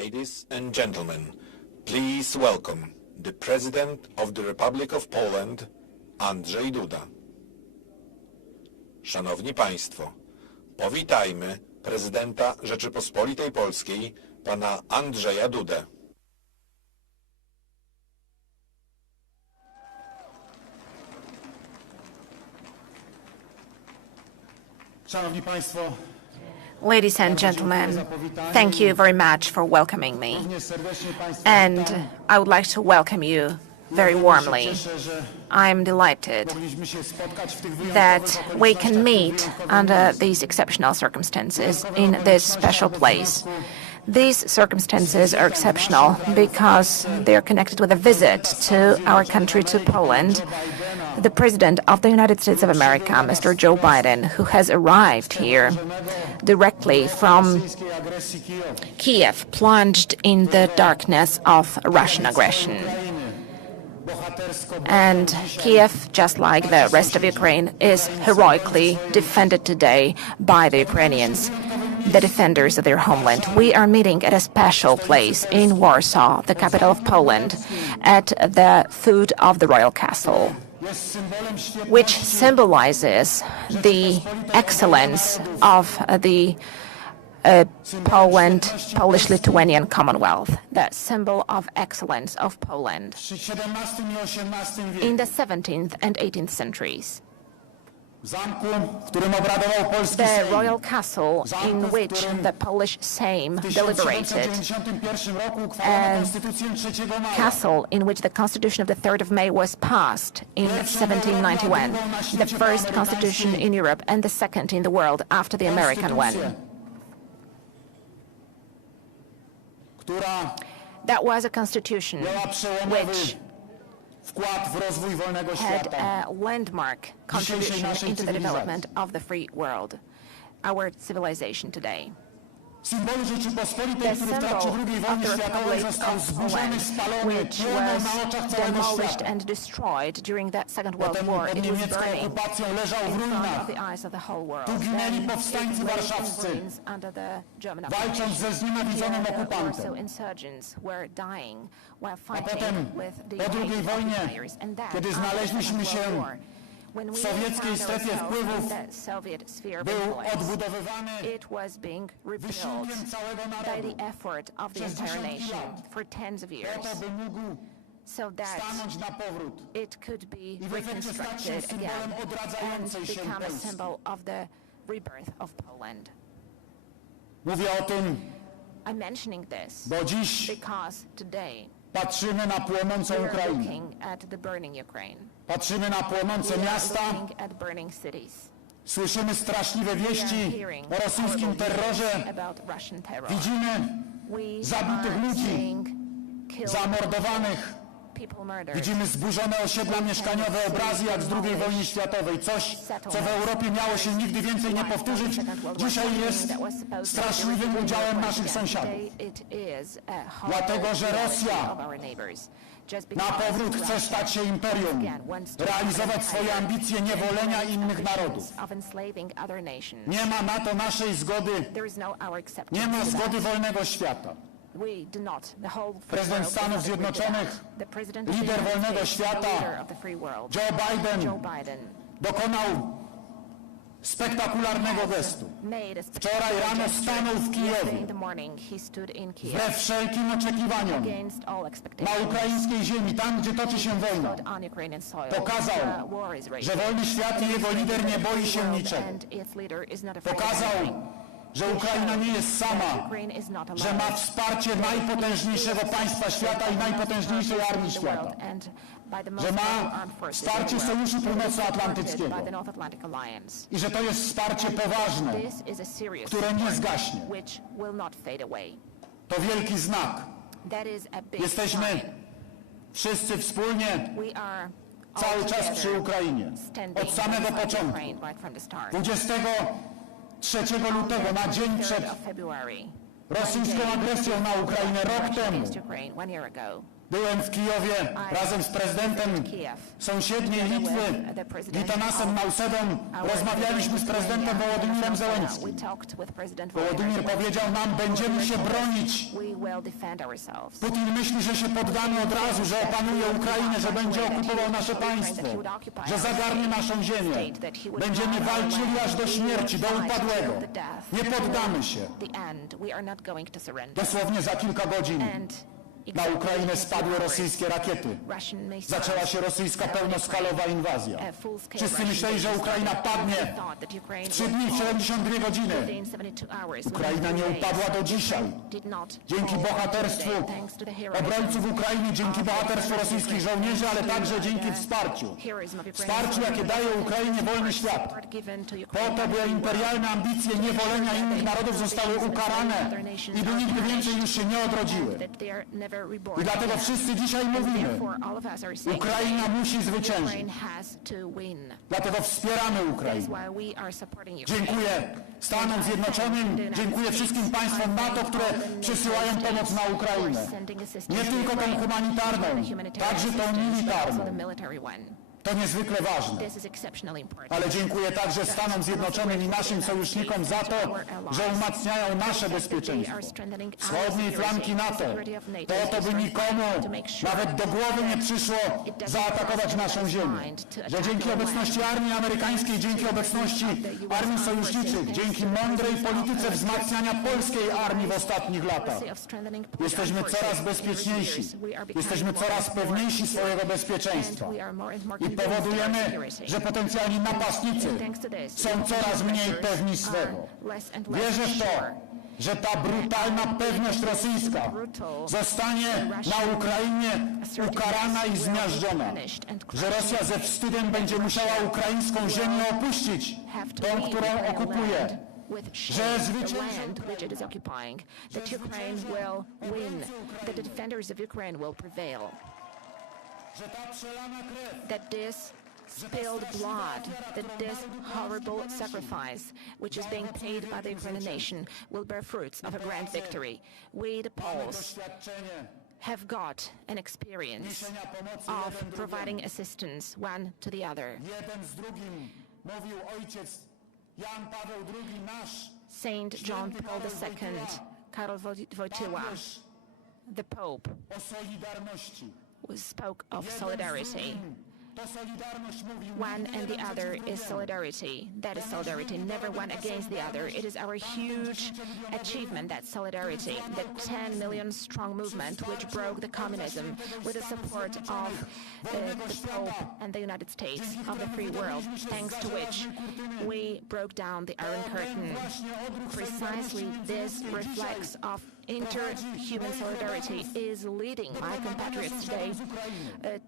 Ladies and gentlemen, please welcome the President of the Republic of Poland, Andrzej Duda. Szanowni Państwo, powitajmy prezydenta Rzeczypospolitej Polskiej, pana Andrzeja Dudę. Szanowni Państwo, Ladies and gentlemen, thank you very much for welcoming me. And I would like to welcome you very warmly. I'm delighted that we can meet under these exceptional circumstances in this special place. These circumstances are exceptional because they are connected with a visit to our country, to Poland. The President of the United States of America, Mr. Joe Biden, who has arrived here directly from Kiev, plunged in the darkness of Russian aggression. And Kiev, just like the rest of Ukraine, is heroically defended today by the Ukrainians, the defenders of their homeland. We are meeting at a special place in Warsaw, the capital of Poland, at the foot of the royal castle, which symbolizes the excellence of the Polish-Lithuanian Commonwealth, the symbol of excellence of Poland in the 17th and 18th centuries. The royal castle in which the Polish Sejm deliberated, a castle in which the Constitution of the 3rd of May was passed in 1791, the first constitution in Europe and the second in the world after the American one. That was a constitution which had a landmark contribution into the development of the free world, our civilization today. The symbol of the Republic of Poland, which was demolished and destroyed during that Second World War, it was burning in front of the eyes of the whole world. Then it lay in ruins under the German occupation. The Warsaw insurgents were dying while fighting with the Ukrainian occupiers. And then, after the Second World War, when we found ourselves in the Soviet sphere of influence, it was being rebuilt by the effort of the entire nation for tens of years, so that it could be reconstructed again and become a symbol of the rebirth of Poland. I'm mentioning this because today we are looking at the burning Ukraine. Patrzymy na płonące miasta, słyszymy straszliwe wieści o rosyjskim terrorze, widzimy zabitych ludzi, zamordowanych, widzimy zburzone osiedla mieszkaniowe, obrazy jak z II wojny światowej. Coś, co w Europie miało się nigdy więcej nie powtórzyć, dzisiaj jest straszliwym udziałem naszych sąsiadów. Dlatego, że Rosja na powrót chce stać się imperium, realizować swoje ambicje niewolenia innych narodów. Nie ma na to naszej zgody, nie ma zgody wolnego świata. Prezydent Stanów Zjednoczonych, lider wolnego świata, Joe Biden, dokonał spektakularnego gestu. Wczoraj rano stanął w Kijowie, wbrew wszelkim oczekiwaniom, na ukraińskiej ziemi, tam gdzie toczy się wojna. Pokazał, że wolny świat i jego lider nie boi się niczego. Pokazał, że Ukraina nie jest sama, że ma wsparcie najpotężniejszego państwa świata i najpotężniejszej armii świata, że ma wsparcie Sojuszu Północnoatlantyckiego i że to jest wsparcie poważne, które nie zgaśnie. To wielki znak. Jesteśmy wszyscy wspólnie cały czas przy Ukrainie. Od samego początku. 23 lutego, na dzień przed rosyjską agresją na Ukrainę, rok temu, Byłem w Kijowie razem z prezydentem sąsiedniej Litwy, Gitanasem Nausedą. Rozmawialiśmy z prezydentem Wołodymirem Zełenskim. Wołodymir powiedział nam, będziemy się bronić. Putin myśli, że się poddamy od razu, że opanuje Ukrainę, że będzie okupował nasze państwo, że zagarnie naszą ziemię. Będziemy walczyli aż do śmierci, do upadłego. Nie poddamy się. Dosłownie za kilka godzin na Ukrainę spadły rosyjskie rakiety. Zaczęła się rosyjska pełnoskalowa inwazja. Wszyscy myśleli, że Ukraina padnie w 3 dni, w 72 godziny. Ukraina nie upadła do dzisiaj. Dzięki bohaterstwu obrońców Ukrainy, dzięki bohaterstwu rosyjskich żołnierzy, ale także dzięki wsparciu. Wsparciu, jakie daje Ukrainie wolny świat. Po to, by imperialne ambicje niewolenia innych narodów zostały ukarane i by nigdy więcej już się nie odrodziły. I dlatego wszyscy dzisiaj mówimy, Ukraina musi zwyciężyć. Dlatego wspieramy Ukrainę. Dziękuję Stanom Zjednoczonym, dziękuję wszystkim państwom NATO, które przysyłają pomoc na Ukrainę. Nie tylko tą humanitarną, także tą militarną. To niezwykle ważne. Ale dziękuję także Stanom Zjednoczonym i naszym sojusznikom za to, że umacniają nasze bezpieczeństwo. Wschodniej flanki NATO. To by nikomu nawet do głowy nie przyszło zaatakować naszą ziemię. Że dzięki obecności armii amerykańskiej, dzięki obecności armii sojuszniczych, dzięki mądrej polityce wzmacniania polskiej armii w ostatnich latach, jesteśmy coraz bezpieczniejsi. Jesteśmy coraz pewniejsi swojego bezpieczeństwa. I powodujemy, że potencjalni napastnicy są coraz mniej pewni swego. Wierzę w to, że ta brutalna pewność rosyjska zostanie na Ukrainie ukarana i zmiażdżona. Że Rosja ze wstydem będzie musiała ukraińską ziemię opuścić, tą, którą okupuje. Że zwycięży that this spilled blood, that this horrible sacrifice, which is being paid by the Ukrainian nation, will bear fruits of a grand victory. We, the Poles, have got an experience of providing assistance one to the other. Saint John Paul II, Karol Wojtyła, the Pope, spoke of solidarity. One and the other is solidarity. That is solidarity, never one against the other. It is our huge achievement, that solidarity, the 10 million strong movement which broke the communism with the support of the Pope and the United States, of the free world, thanks to which we broke down the Iron Curtain. Precisely this reflex of interhuman solidarity is leading my compatriots today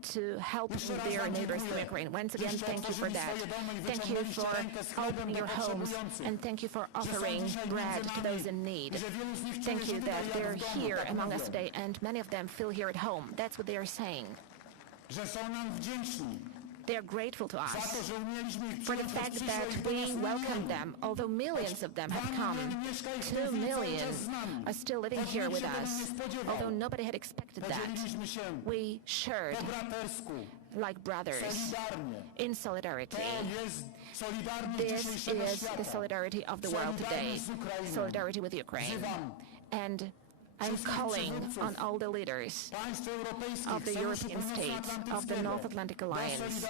to help their neighbors from Ukraine. Once again, thank you for that. Thank you for opening your homes, and thank you for offering bread to those in need. Thank you that they're here among us today, and many of them feel here at home. That's what they are saying. They are grateful to us for the fact that we welcomed them, although millions of them have come. 2 million are still living here with us, although nobody had expected that. We shared like brothers in solidarity. This is the solidarity of the world today, solidarity with Ukraine. And I'm calling on all the leaders of the European states, of the North Atlantic Alliance,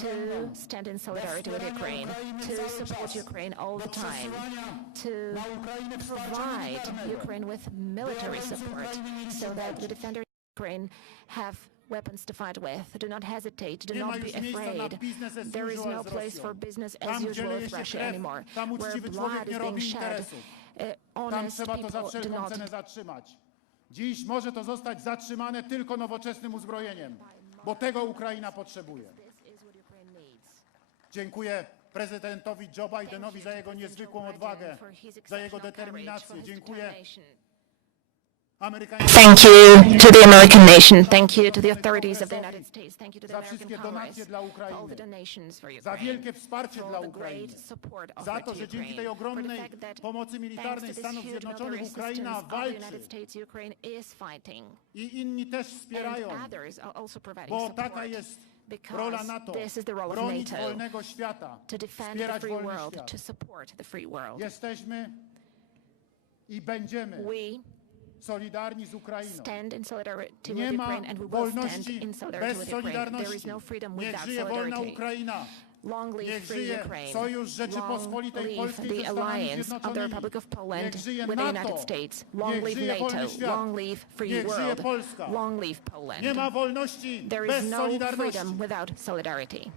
to stand in solidarity with Ukraine, to support Ukraine all the time, to provide Ukraine with military support so that the defenders of Ukraine have weapons to fight with. Do not hesitate. Do not be afraid. There is no place for business as usual with Russia anymore, where blood is being shed. Honest people do not. Dziś może to zostać zatrzymane tylko nowoczesnym uzbrojeniem, bo tego Ukraina potrzebuje. Dziękuję prezydentowi Joe Bidenowi za jego niezwykłą odwagę, za jego determinację. Dziękuję Thank you to the American nation. Thank you to the authorities of the United States. Thank you to the American Congress for all the donations for za Ukraine, wielkie wsparcie for dla all the Ukrainy, great support za offered to, to że dzięki tej Ukraine, for the ogromnej fact that pomocy thanks militarnej to this Stanów huge Zjednoczonych military Ukraina assistance of the United walczy States, Ukraine is fighting, i inni też and wspierają, others are also providing bo support. taka jest rola Because NATO, this is the role of bronić NATO, wolnego świata, to defend the wspierać free wolny world, świat. to support the free world. Jesteśmy i będziemy We solidarni z Ukrainą. stand in solidarity Nie with ma Ukraine, and we will stand wolności in solidarity bez with Ukraine. There is solidarności. no freedom Niech without żyje wolna solidarity. Ukraina. Long live Niech free żyje Ukraine. Sojusz Long Rzeczypospolitej live Polskiej the ze Stanami alliance of the Zjednoczonymi. Republic of Poland Niech żyje with the NATO. United States. Long Niech live żyje wolny NATO. świat. Long live free Niech żyje world. Polska. Long live Poland. Nie ma wolności There bez is no solidarności. freedom without solidarity.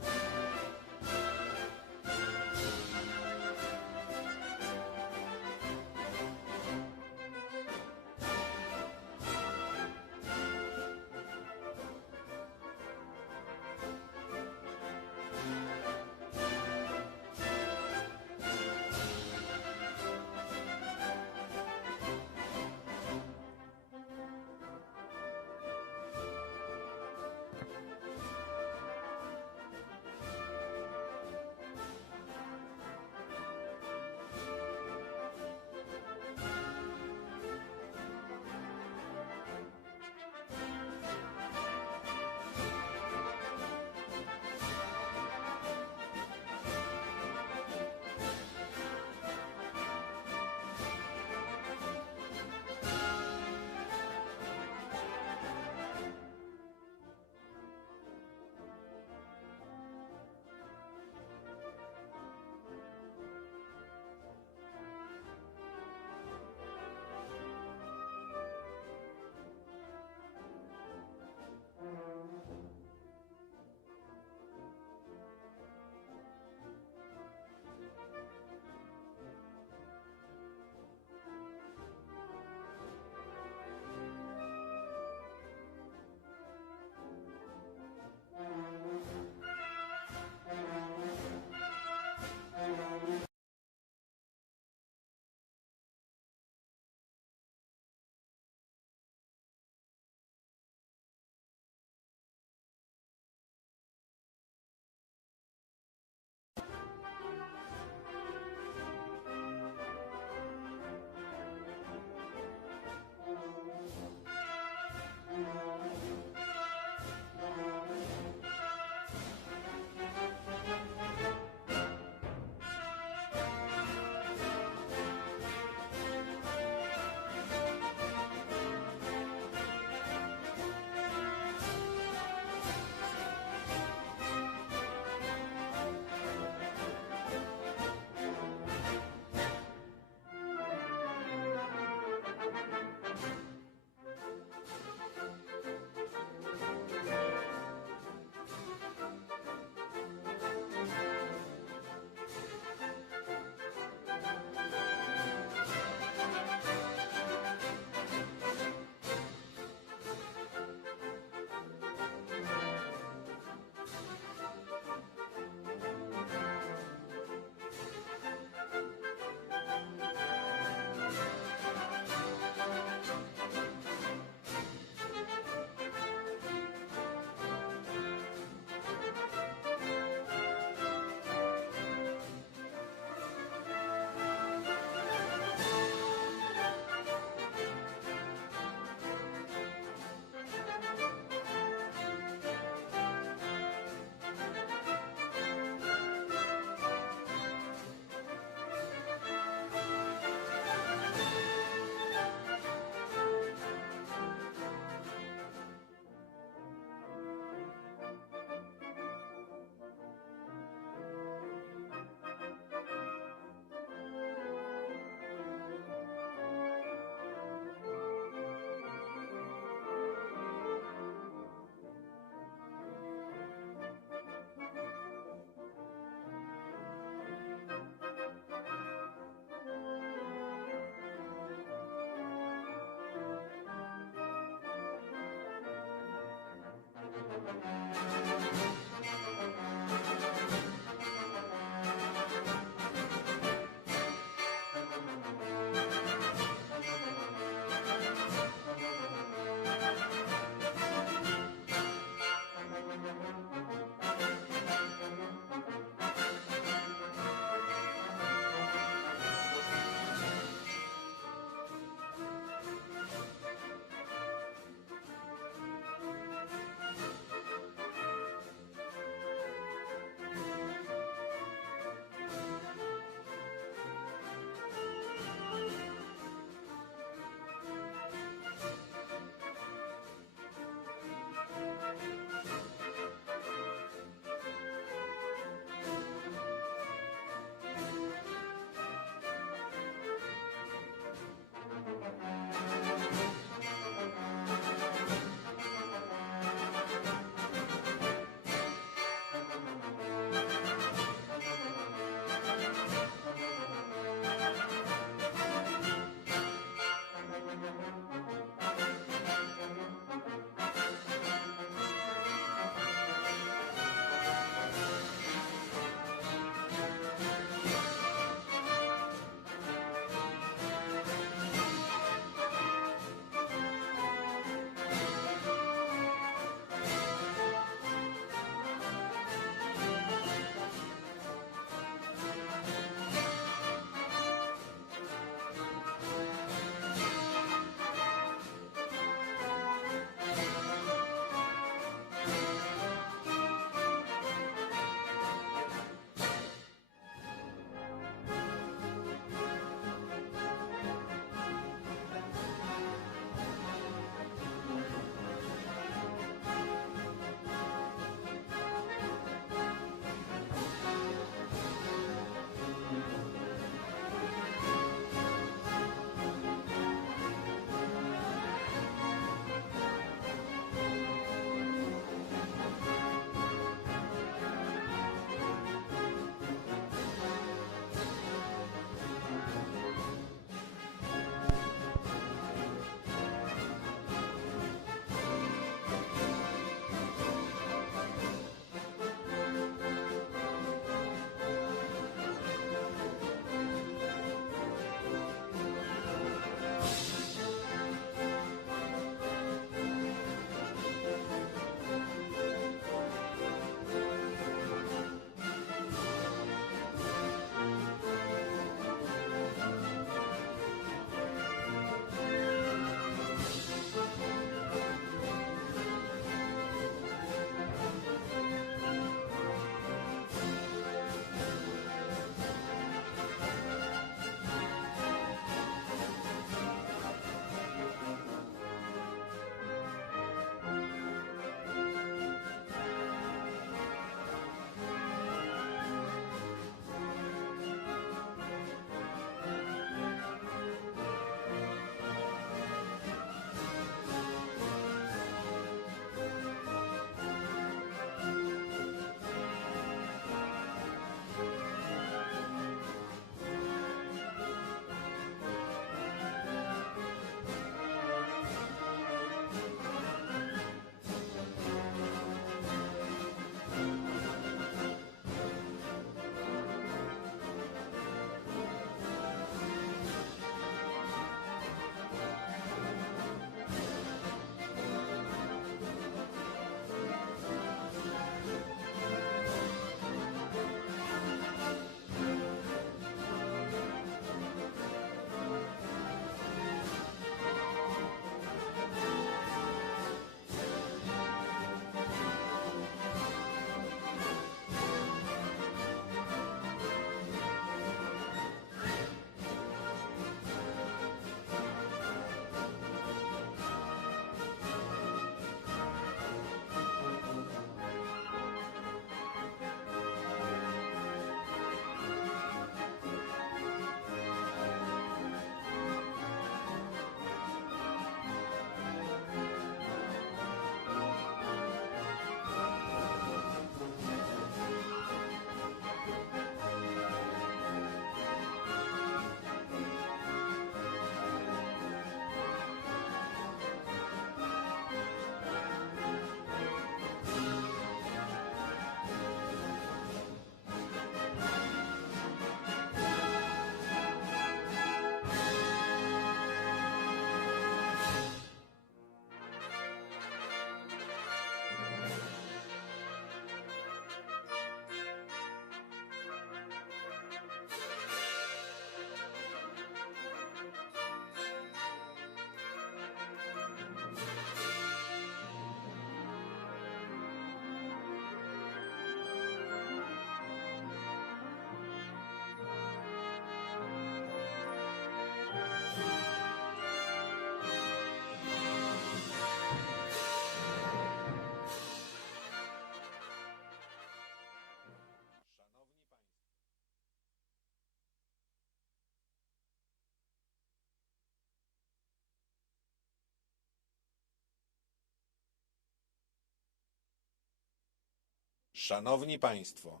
Szanowni Państwo,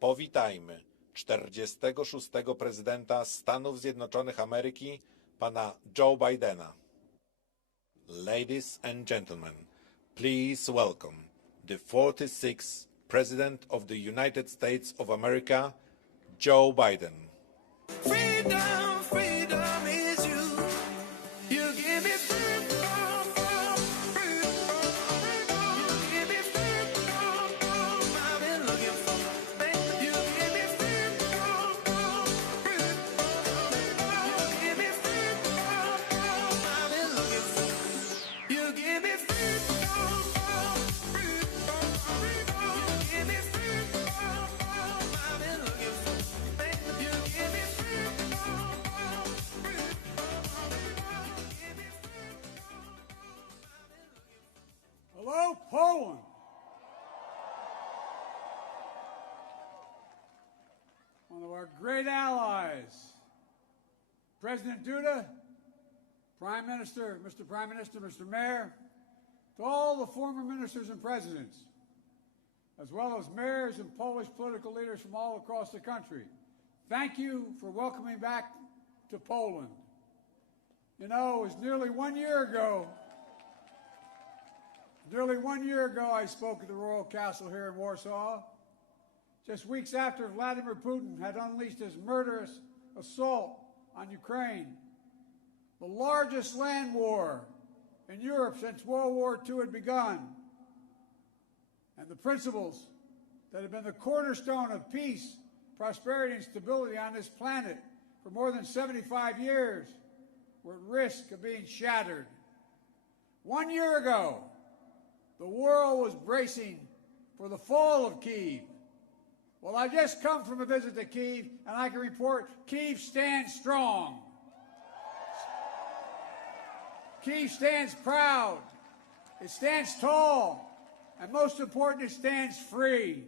powitajmy 46. prezydenta Stanów Zjednoczonych Ameryki, pana Joe Bidena. Ladies and gentlemen, please welcome the 46th President of the United States of America, Joe Biden. Freedom, freedom is you. You give me freedom, freedom. You give me freedom, I've been looking for. You give me freedom, freedom. You give me freedom, I've been looking for. You give me freedom, freedom. You give me freedom, I've been looking for. You give me Hello, Poland. One of our great allies. President Duda, Prime Minister, Mr. Mayor, to all the former ministers and presidents, as well as mayors and Polish political leaders from all across the country, thank you for welcoming back to Poland. You know, it was nearly 1 year ago I spoke at the Royal Castle here in Warsaw, just weeks after Vladimir Putin had unleashed his murderous assault on Ukraine, the largest land war in Europe since World War II had begun. And the principles that have been the cornerstone of peace, prosperity, and stability on this planet for more than 75 years were at risk of being shattered. 1 year ago, the world was bracing for the fall of Kyiv. Well, I just come from a visit to Kyiv, and I can report Kyiv stands strong. Kyiv stands proud. It stands tall. And most important, it stands free.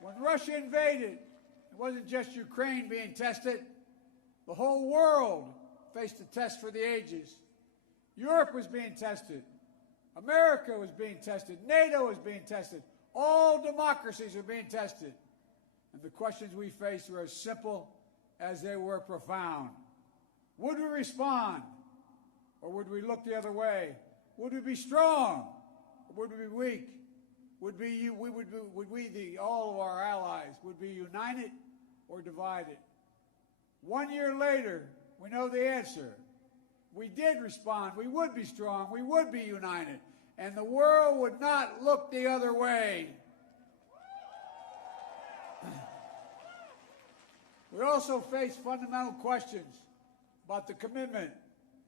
When Russia invaded, it wasn't just Ukraine being tested. The whole world faced a test for the ages. Europe was being tested. America was being tested. NATO was being tested. All democracies were being tested. And the questions we faced were as simple as they were profound. Would we respond? Or would we look the other way? Would we be strong? Or would we be weak? All of our allies, would be united or divided? 1 year later, we know the answer. We did respond. We would be strong. We would be united. And the world would not look the other way. We also face fundamental questions about the commitment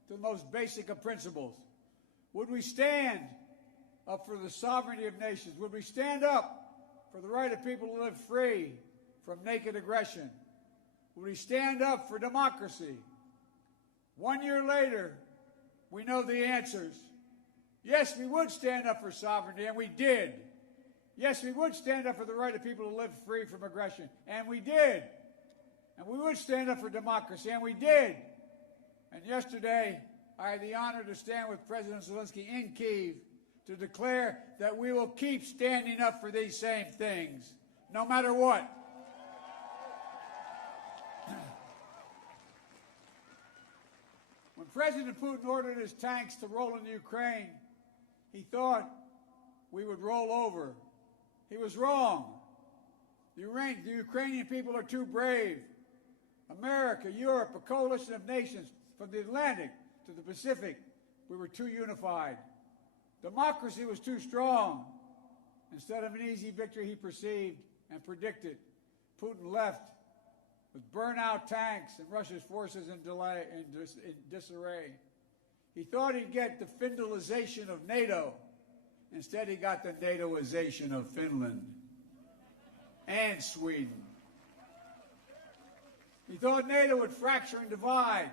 to the most basic of principles. Would we stand up for the sovereignty of nations? Would we stand up for the right of people to live free from naked aggression? Would we stand up for democracy? 1 year later, we know the answers. Yes, we would stand up for sovereignty, and we did. Yes, we would stand up for the right of people to live free from aggression, and we did. And we would stand up for democracy, and we did. And yesterday, I had the honor to stand with President Zelensky in Kyiv to declare that we will keep standing up for these same things, no matter what. When President Putin ordered his tanks to roll into Ukraine, he thought we would roll over. He was wrong. The Ukrainian people are too brave. America, Europe, a coalition of nations from the Atlantic to the Pacific, we were too unified. Democracy was too strong. Instead of an easy victory he perceived and predicted, Putin left with burnt-out tanks and Russia's forces in disarray. He thought he'd get the Finlandization of NATO. Instead, he got the NATOization of Finland and Sweden. He thought NATO would fracture and divide.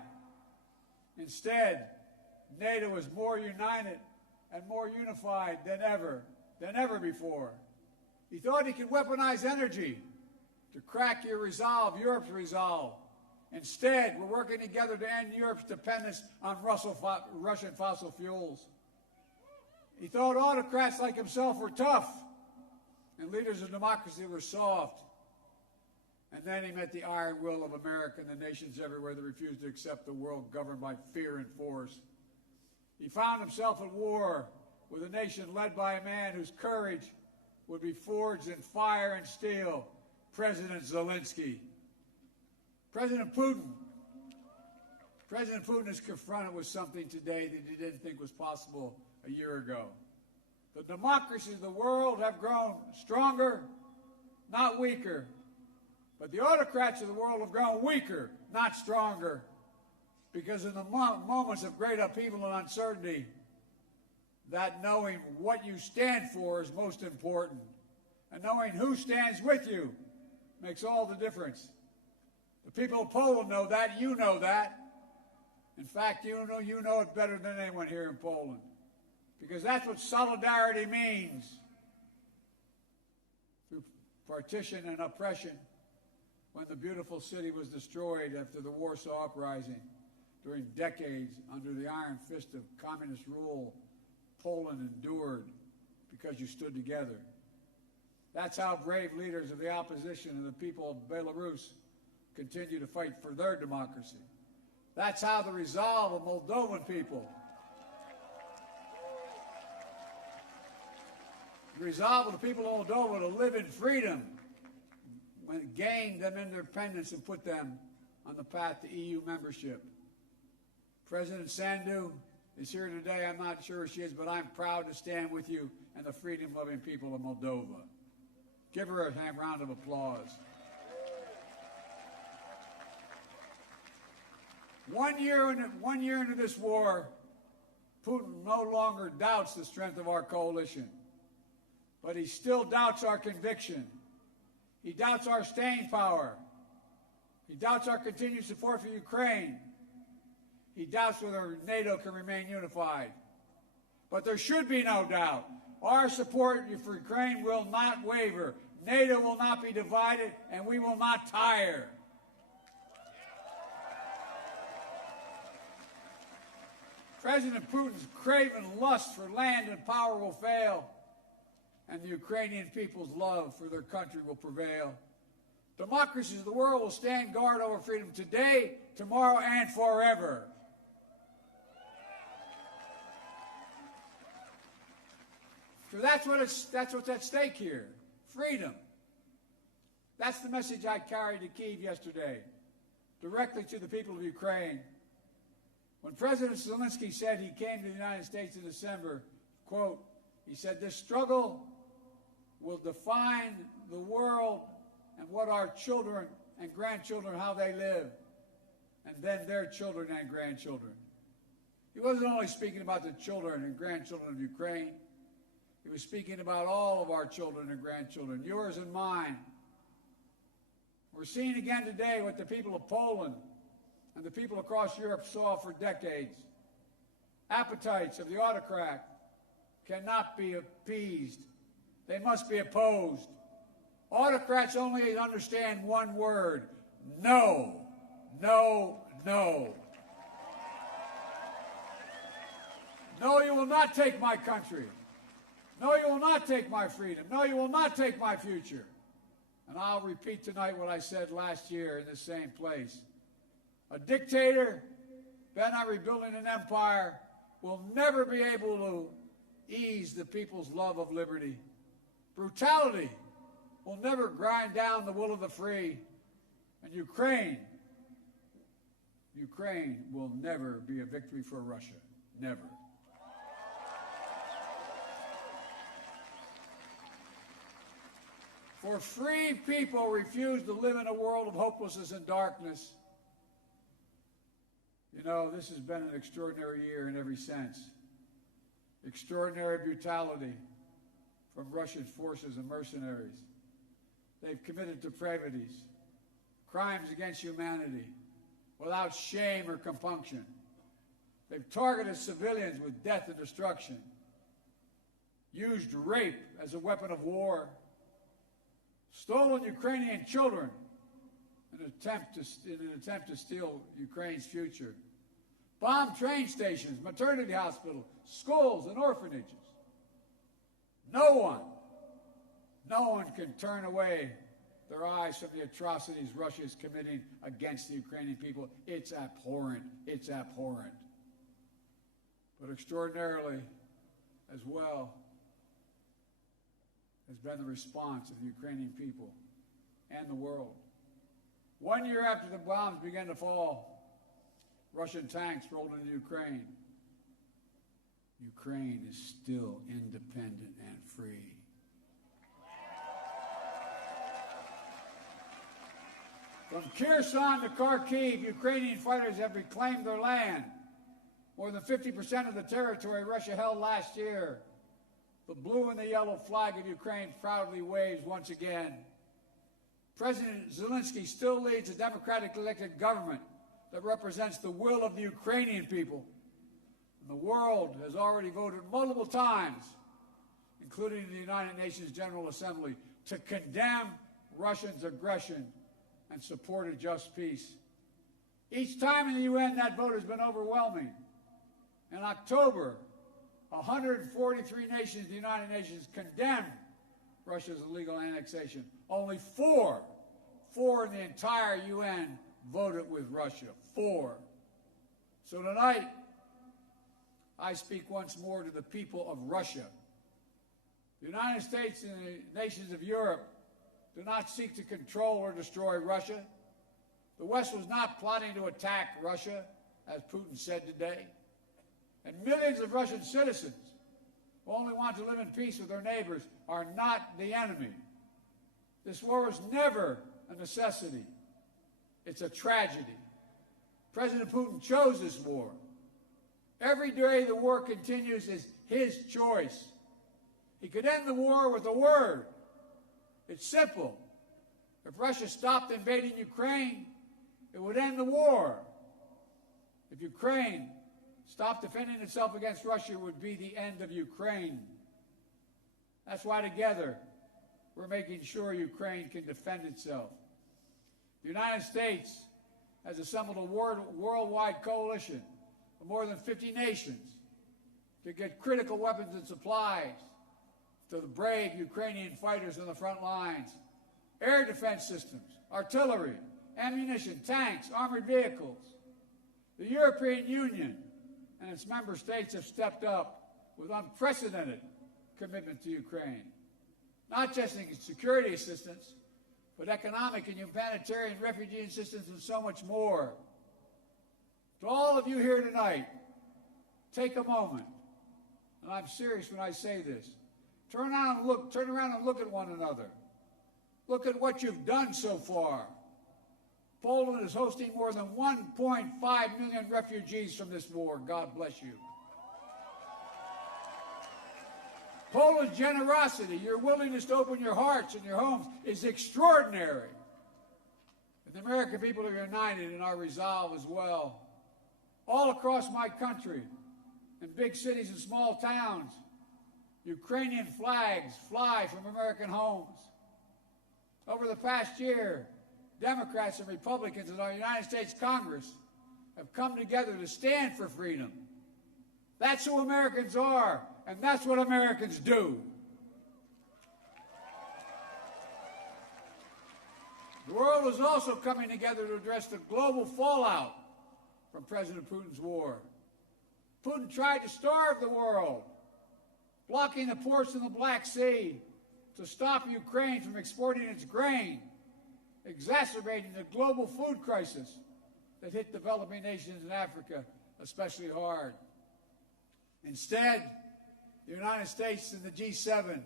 Instead, NATO was more united and more unified than ever before. He thought he could weaponize energy to crack your resolve, Europe's resolve. Instead, we're working together to end Europe's dependence on Russian fossil fuels. He thought autocrats like himself were tough and leaders of democracy were soft. And then he met the iron will of America and the nations everywhere that refused to accept the world governed by fear and force. He found himself at war with a nation led by a man whose courage would be forged in fire and steel, President Zelensky. President Putin is confronted with something today that he didn't think was possible a year ago. The democracies of the world have grown stronger, not weaker. But the autocrats of the world have grown weaker, not stronger. Because in the moments of great upheaval and uncertainty, that knowing what you stand for is most important. And knowing who stands with you makes all the difference. The people of Poland know that. You know that. In fact, you know it better than anyone here in Poland. Because that's what solidarity means. Through partition and oppression, when the beautiful city was destroyed after the Warsaw Uprising, during decades under the iron fist of communist rule, Poland endured because you stood together. That's how brave leaders of the opposition and the people of Belarus continue to fight for their democracy. That's how the resolve of Moldovan people, the resolve of the people of Moldova to live in freedom, when it gained them independence and put them on the path to EU membership. President Sandu is here today. I'm not sure she is, but I'm proud to stand with you and the freedom-loving people of Moldova. Give her a round of applause. 1 year into this war, Putin no longer doubts the strength of our coalition, but he still doubts our conviction. He doubts our staying power. He doubts our continued support for Ukraine. He doubts whether NATO can remain unified. But there should be no doubt. Our support for Ukraine will not waver. NATO will not be divided, and we will not tire. President Putin's craven lust for land and power will fail, and the Ukrainian people's love for their country will prevail. Democracies of the world will stand guard over freedom today, tomorrow, and forever. So that's what's at stake here. Freedom. That's the message I carried to Kyiv yesterday, directly to the people of Ukraine. When President Zelensky said he came to the United States in December, quote, he said, "This struggle will define the world and what our children and grandchildren, how they live, and then their children and grandchildren." He wasn't only speaking about the children and grandchildren of Ukraine. He was speaking about all of our children and grandchildren, yours and mine. We're seeing again today what the people of Poland and the people across Europe saw for decades. Appetites of the autocrat cannot be appeased. They must be opposed. Autocrats only understand one word: no, no, no. No, you will not take my country. No, you will not take my freedom. No, you will not take my future. And I'll repeat tonight what I said last year in the same place. A dictator bent on rebuilding an empire will never be able to ease the people's love of liberty. Brutality will never grind down the will of the free. And Ukraine will never be a victory for Russia. Never. For free people refuse to live in a world of hopelessness and darkness. You know, this has been an extraordinary year in every sense. Extraordinary brutality from Russian forces and mercenaries. They've committed depravities, crimes against humanity, without shame or compunction. They've targeted civilians with death and destruction, used rape as a weapon of war, stolen Ukrainian children in an attempt to steal Ukraine's future, bombed train stations, maternity hospitals, schools, and orphanages. No one can turn away their eyes from the atrocities Russia is committing against the Ukrainian people. It's abhorrent. It's abhorrent. But extraordinarily, as well, has been the response of the Ukrainian people and the world. 1 year after the bombs began to fall, Russian tanks rolled into Ukraine. Ukraine is still independent and free. From Kherson to Kharkiv, Ukrainian fighters have reclaimed their land. More than 50% of the territory Russia held last year. The blue and the yellow flag of Ukraine proudly waves once again. President Zelensky still leads a democratically elected government that represents the will of the Ukrainian people. And the world has already voted multiple times, including the United Nations General Assembly, to condemn Russia's aggression and support a just peace. Each time in the UN, that vote has been overwhelming. In October, 143 nations, the United Nations, condemned Russia's illegal annexation. Only four in the entire UN voted with Russia. 4. So tonight, I speak once more to the people of Russia. The United States and the nations of Europe do not seek to control or destroy Russia. The West was not plotting to attack Russia, as Putin said today. And millions of Russian citizens who only want to live in peace with their neighbors are not the enemy. This war was never a necessity. It's a tragedy. President Putin chose this war. Every day the war continues is his choice. He could end the war with a word. It's simple. If Russia stopped invading Ukraine, it would end the war. If Ukraine stopped defending itself against Russia, it would be the end of Ukraine. That's why together we're making sure Ukraine can defend itself. The United States has assembled a worldwide coalition of more than 50 nations to get critical weapons and supplies to the brave Ukrainian fighters on the front lines. Air defense systems, artillery, ammunition, tanks, armored vehicles. The European Union and its member states have stepped up with unprecedented commitment to Ukraine. Not just in security assistance, but economic and humanitarian refugee assistance and so much more. To all of you here tonight, take a moment, and I'm serious when I say this. Turn around and look at one another. Look at what you've done so far. Poland is hosting more than 1.5 million refugees from this war. God bless you. Poland's generosity, your willingness to open your hearts and your homes is extraordinary. And the American people are united in our resolve as well. All across my country, in big cities and small towns, Ukrainian flags fly from American homes. Over the past year, Democrats and Republicans in our United States Congress have come together to stand for freedom. That's who Americans are, and that's what Americans do. The world is also coming together to address the global fallout from President Putin's war. Putin tried to starve the world, blocking the ports in the Black Sea to stop Ukraine from exporting its grain, exacerbating the global food crisis that hit developing nations in Africa especially hard. Instead, the United States and the G7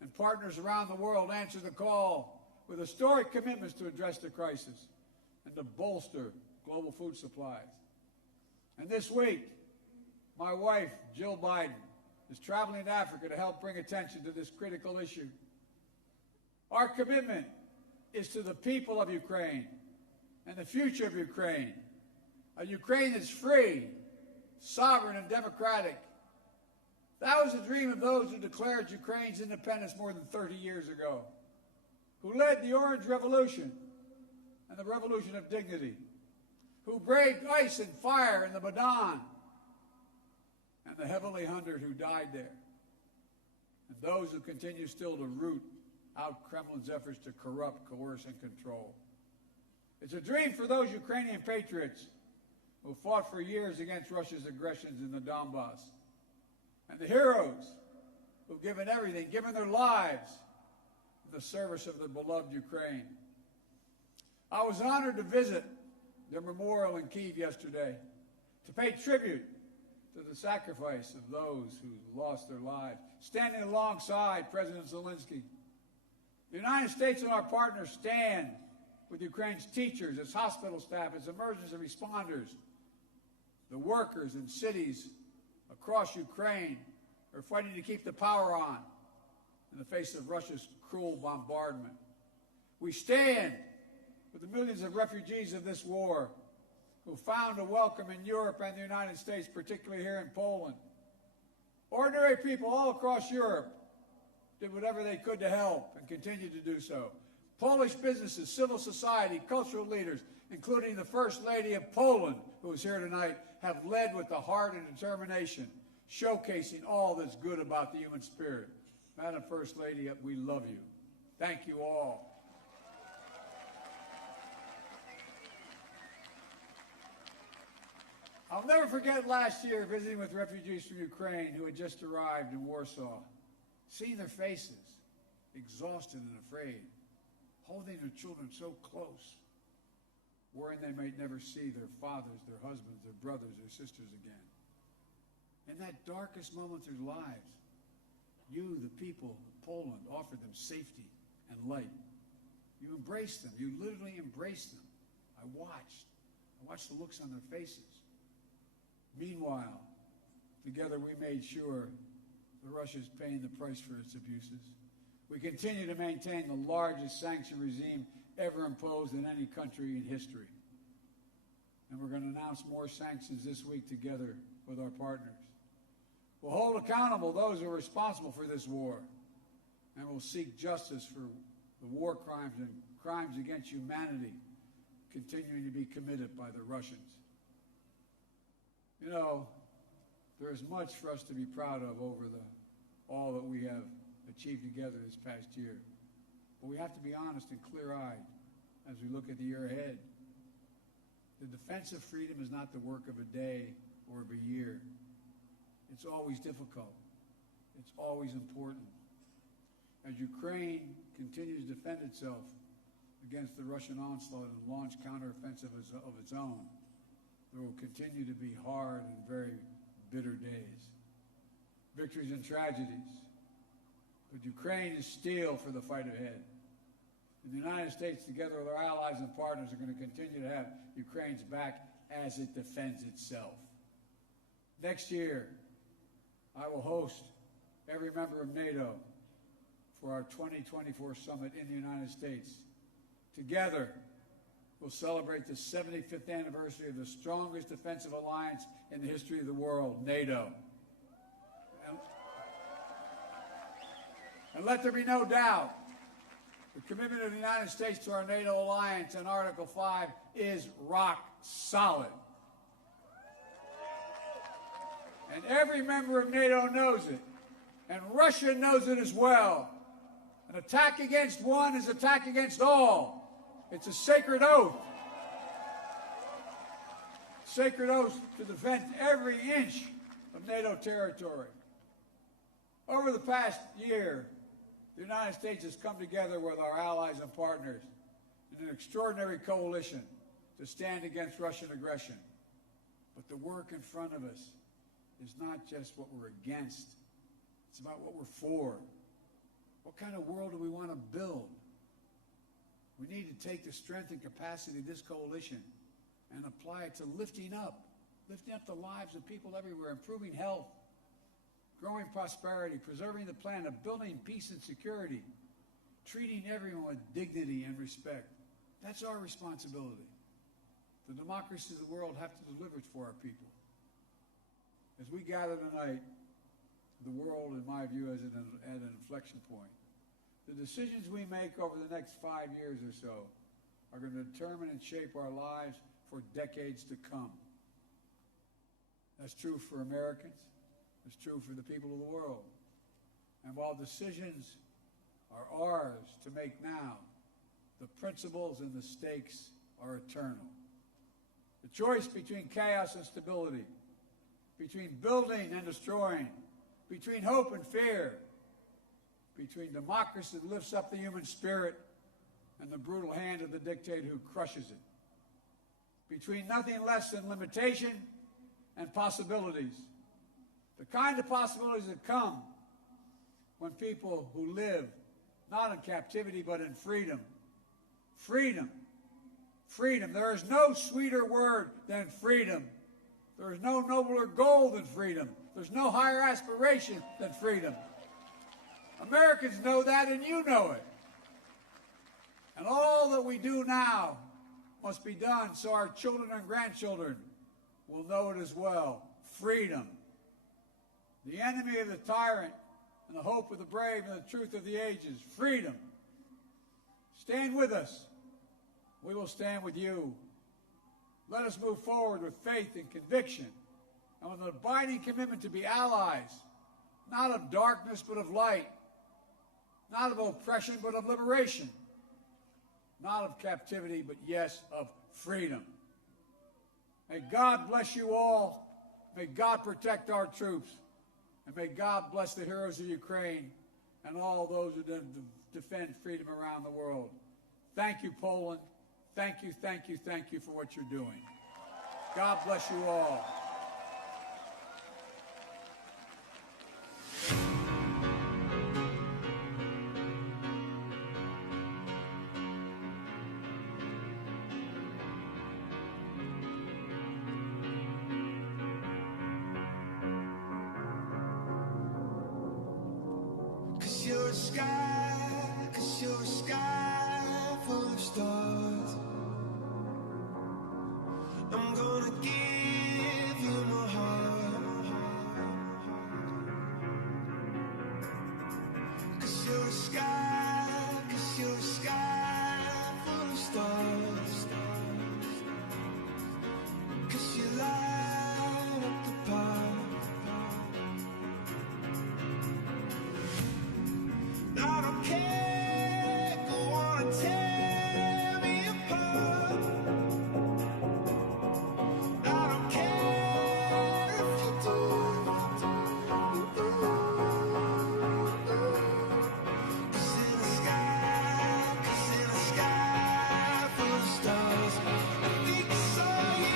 and partners around the world answered the call with historic commitments to address the crisis and to bolster global food supplies. And this week, my wife, Jill Biden, is traveling to Africa to help bring attention to this critical issue. Our commitment is to the people of Ukraine and the future of Ukraine, a Ukraine that's free, sovereign, and democratic. That was the dream of those who declared Ukraine's independence more than 30 years ago, who led the Orange Revolution and the Revolution of Dignity, who braved ice and fire in the Maidan, and the Heavenly 100 who died there. And those who continue still to root out Kremlin's efforts to corrupt, coerce, and control. It's a dream for those Ukrainian patriots who fought for years against Russia's aggressions in the Donbass, and the heroes who've given everything, given their lives in the service of the beloved Ukraine. I was honored to visit their memorial in Kyiv yesterday, to pay tribute to the sacrifice of those who lost their lives, standing alongside President Zelensky. The United States and our partners stand with Ukraine's teachers, its hospital staff, its emergency responders, the workers in cities across Ukraine are fighting to keep the power on in the face of Russia's cruel bombardment. We stand with the millions of refugees of this war who found a welcome in Europe and the United States, particularly here in Poland. Ordinary people all across Europe did whatever they could to help and continue to do so. Polish businesses, civil society, cultural leaders, including the First Lady of Poland, who is here tonight, have led with the heart and determination, showcasing all that's good about the human spirit. Madam First Lady, we love you. Thank you all. I'll never forget last year visiting with refugees from Ukraine who had just arrived in Warsaw, seeing their faces, exhausted and afraid, holding their children so close, worrying they might never see their fathers, their husbands, their brothers, their sisters again. In that darkest moment of their lives, you, the people of Poland, offered them safety and light. You embraced them. You literally embraced them. I watched the looks on their faces. Meanwhile, together we made sure that Russia is paying the price for its abuses. We continue to maintain the largest sanction regime ever imposed in any country in history. And we're going to announce more sanctions this week together with our partners. We'll hold accountable those who are responsible for this war, and we'll seek justice for the war crimes and crimes against humanity continuing to be committed by the Russians. You know, there is much for us to be proud of over all that we have achieved together this past year. But we have to be honest and clear-eyed as we look at the year ahead. The defense of freedom is not the work of a day or of a year. It's always difficult. It's always important. As Ukraine continues to defend itself against the Russian onslaught and launch counteroffensive of its own, there will continue to be hard and very bitter days, victories and tragedies. But Ukraine is steel for the fight ahead. And the United States, together with our allies and partners, are going to continue to have Ukraine's back as it defends itself. Next year, I will host every member of NATO for our 2024 summit in the United States. Together, we'll celebrate the 75th anniversary of the strongest defensive alliance in the history of the world, NATO. And let there be no doubt, the commitment of the United States to our NATO alliance and Article 5 is rock solid. And every member of NATO knows it, and Russia knows it as well. An attack against one is an attack against all. It's a sacred oath. Sacred oath to defend every inch of NATO territory. Over the past year, the United States has come together with our allies and partners in an extraordinary coalition to stand against Russian aggression. But the work in front of us is not just what we're against. It's about what we're for. What kind of world do we want to build? We need to take the strength and capacity of this coalition and apply it to lifting up the lives of people everywhere, improving health, growing prosperity, preserving the planet, building peace and security, treating everyone with dignity and respect. That's our responsibility. The democracies of the world have to deliver it for our people. As we gather tonight, the world, in my view, is at an inflection point. The decisions we make over the next 5 years or so are going to determine and shape our lives for decades to come. That's true for Americans. It's true for the people of the world. And while decisions are ours to make now, the principles and the stakes are eternal. The choice between chaos and stability, between building and destroying, between hope and fear, between democracy that lifts up the human spirit and the brutal hand of the dictator who crushes it, between nothing less than limitation and possibilities, the kind of possibilities that come when people who live not in captivity but in freedom, freedom, there is no sweeter word than freedom. There is no nobler goal than freedom. There's no higher aspiration than freedom. Americans know that, and you know it. And all that we do now must be done so our children and grandchildren will know it as well. Freedom. The enemy of the tyrant and the hope of the brave and the truth of the ages. Freedom. Stand with us. We will stand with you. Let us move forward with faith and conviction and with an abiding commitment to be allies, not of darkness but of light, not of oppression but of liberation, not of captivity but, yes, of freedom. May God bless you all. May God protect our troops. And may God bless the heroes of Ukraine and all those who defend freedom around the world. Thank you, Poland. Thank you, thank you, thank you for what you're doing. God bless you all. Cause you're a sky full of stars. I'm gonna give you my heart. Cause you're a sky full of stars. Cause you light up the path. I don't care, go on and tear me apart. I don't care if you do. 'Cause in the sky full of stars, I think I saw you.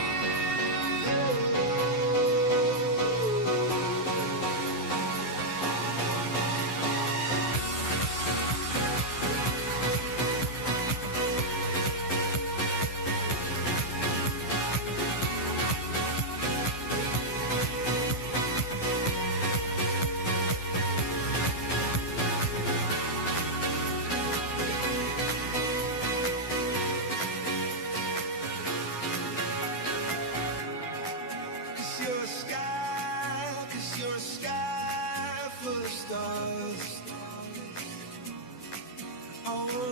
Cause you're a sky full of stars. I wanna